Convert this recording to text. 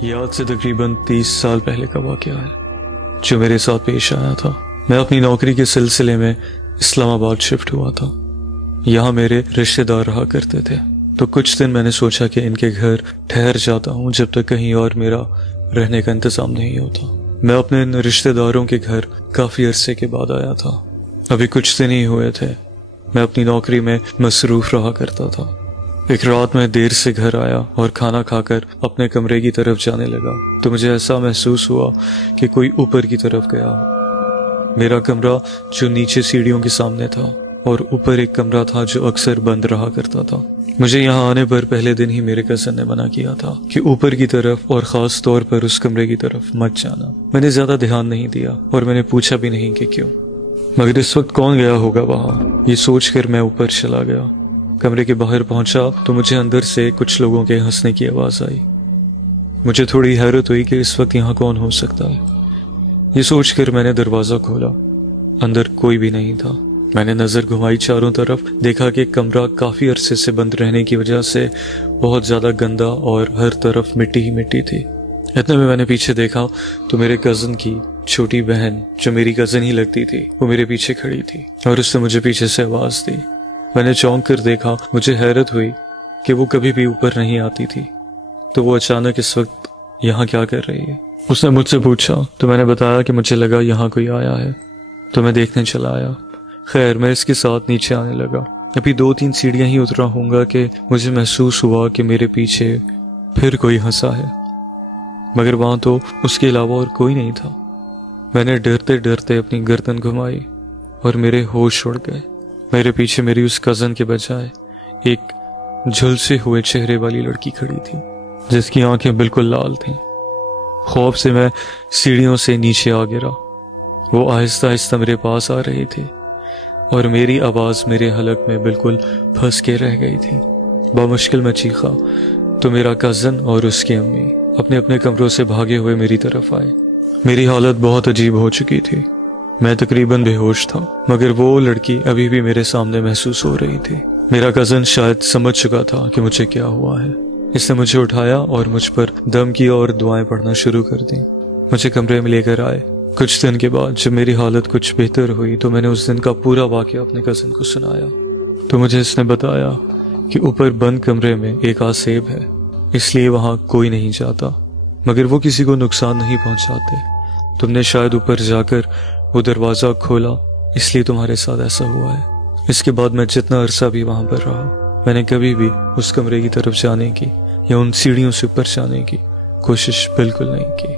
یہ آج سے تقریباً 30 سال پہلے کا واقعہ ہے جو میرے ساتھ پیش آیا تھا۔ میں اپنی نوکری کے سلسلے میں اسلام آباد شفٹ ہوا تھا۔ یہاں میرے رشتہ دار رہا کرتے تھے، تو کچھ دن میں نے سوچا کہ ان کے گھر ٹھہر جاتا ہوں جب تک کہیں اور میرا رہنے کا انتظام نہیں ہوتا۔ میں اپنے ان رشتہ داروں کے گھر کافی عرصے کے بعد آیا تھا۔ ابھی کچھ دن ہی ہوئے تھے۔ میں اپنی نوکری میں مصروف رہا کرتا تھا۔ ایک رات میں دیر سے گھر آیا اور کھانا کھا کر اپنے کمرے کی طرف جانے لگا تو مجھے ایسا محسوس ہوا کہ کوئی اوپر کی طرف گیا ہو۔ میرا کمرہ جو نیچے سیڑھیوں کے سامنے تھا اور اوپر ایک کمرہ تھا جو اکثر بند رہا کرتا تھا۔ مجھے یہاں آنے پر پہلے دن ہی میرے کزن نے منع کیا تھا کہ اوپر کی طرف اور خاص طور پر اس کمرے کی طرف مت جانا۔ میں نے زیادہ دھیان نہیں دیا اور میں نے پوچھا بھی نہیں کہ کیوں، مگر اس وقت کون گیا ہوگا وہاں، یہ سوچ کر میں اوپر چلا گیا۔ کمرے کے باہر پہنچا تو مجھے اندر سے کچھ لوگوں کے ہنسنے کی آواز آئی۔ مجھے تھوڑی حیرت ہوئی کہ اس وقت یہاں کون ہو سکتا ہے۔ یہ سوچ کر میں نے دروازہ کھولا، اندر کوئی بھی نہیں تھا۔ میں نے نظر گھمائی چاروں طرف، دیکھا کہ کمرہ کافی عرصے سے بند رہنے کی وجہ سے بہت زیادہ گندا اور ہر طرف مٹی ہی مٹی تھی۔ اتنے میں نے پیچھے دیکھا تو میرے کزن کی چھوٹی بہن جو میری کزن ہی لگتی تھی وہ میرے پیچھے کھڑی تھی اور اس نے مجھے پیچھے سے آواز دی۔ میں نے چونک کر دیکھا، مجھے حیرت ہوئی کہ وہ کبھی بھی اوپر نہیں آتی تھی، تو وہ اچانک اس وقت یہاں کیا کر رہی ہے۔ اس نے مجھ سے پوچھا تو میں نے بتایا کہ مجھے لگا یہاں کوئی آیا ہے تو میں دیکھنے چلا آیا۔ خیر میں اس کے ساتھ نیچے آنے لگا۔ ابھی 2-3 سیڑھیاں ہی اترا ہوں گا کہ مجھے محسوس ہوا کہ میرے پیچھے پھر کوئی ہنسا ہے، مگر وہاں تو اس کے علاوہ اور کوئی نہیں تھا۔ میں نے ڈرتے ڈرتے اپنی گردن گھمائی اور میرے ہوش اڑ گئے۔ میرے پیچھے میری اس کزن کے بجائے ایک جھلسے ہوئے چہرے والی لڑکی کھڑی تھی جس کی آنکھیں بالکل لال تھیں۔ خوف سے میں سیڑھیوں سے نیچے آ گرا۔ وہ آہستہ آہستہ میرے پاس آ رہی تھی اور میری آواز میرے حلق میں بالکل پھنس کے رہ گئی تھی۔ بامشکل میں چیخا تو میرا کزن اور اس کی امی اپنے اپنے کمروں سے بھاگے ہوئے میری طرف آئے۔ میری حالت بہت عجیب ہو چکی تھی، میں تقریباً بے ہوش تھا، مگر وہ لڑکی ابھی بھی میرے سامنے محسوس ہو رہی تھی۔ میرا کزن شاید سمجھ چکا تھا کہ مجھے کیا ہوا ہے۔ اس نے مجھے اٹھایا اور مجھ پر دم کی اور دعائیں پڑھنا شروع کر دیں۔ مجھے کمرے میں لے کر آئے۔ کچھ دن کے بعد جب میری حالت کچھ بہتر ہوئی تو میں نے اس دن کا پورا واقعہ اپنے کزن کو سنایا تو مجھے اس نے بتایا کہ اوپر بند کمرے میں ایک آسیب ہے، اس لیے وہاں کوئی نہیں جاتا، مگر وہ کسی کو نقصان نہیں پہنچاتے۔ تم نے شاید اوپر جا کر وہ دروازہ کھولا، اس لیے تمہارے ساتھ ایسا ہوا ہے۔ اس کے بعد میں جتنا عرصہ بھی وہاں پر رہا، میں نے کبھی بھی اس کمرے کی طرف جانے کی یا ان سیڑھیوں سے اوپر جانے کی کوشش بالکل نہیں کی۔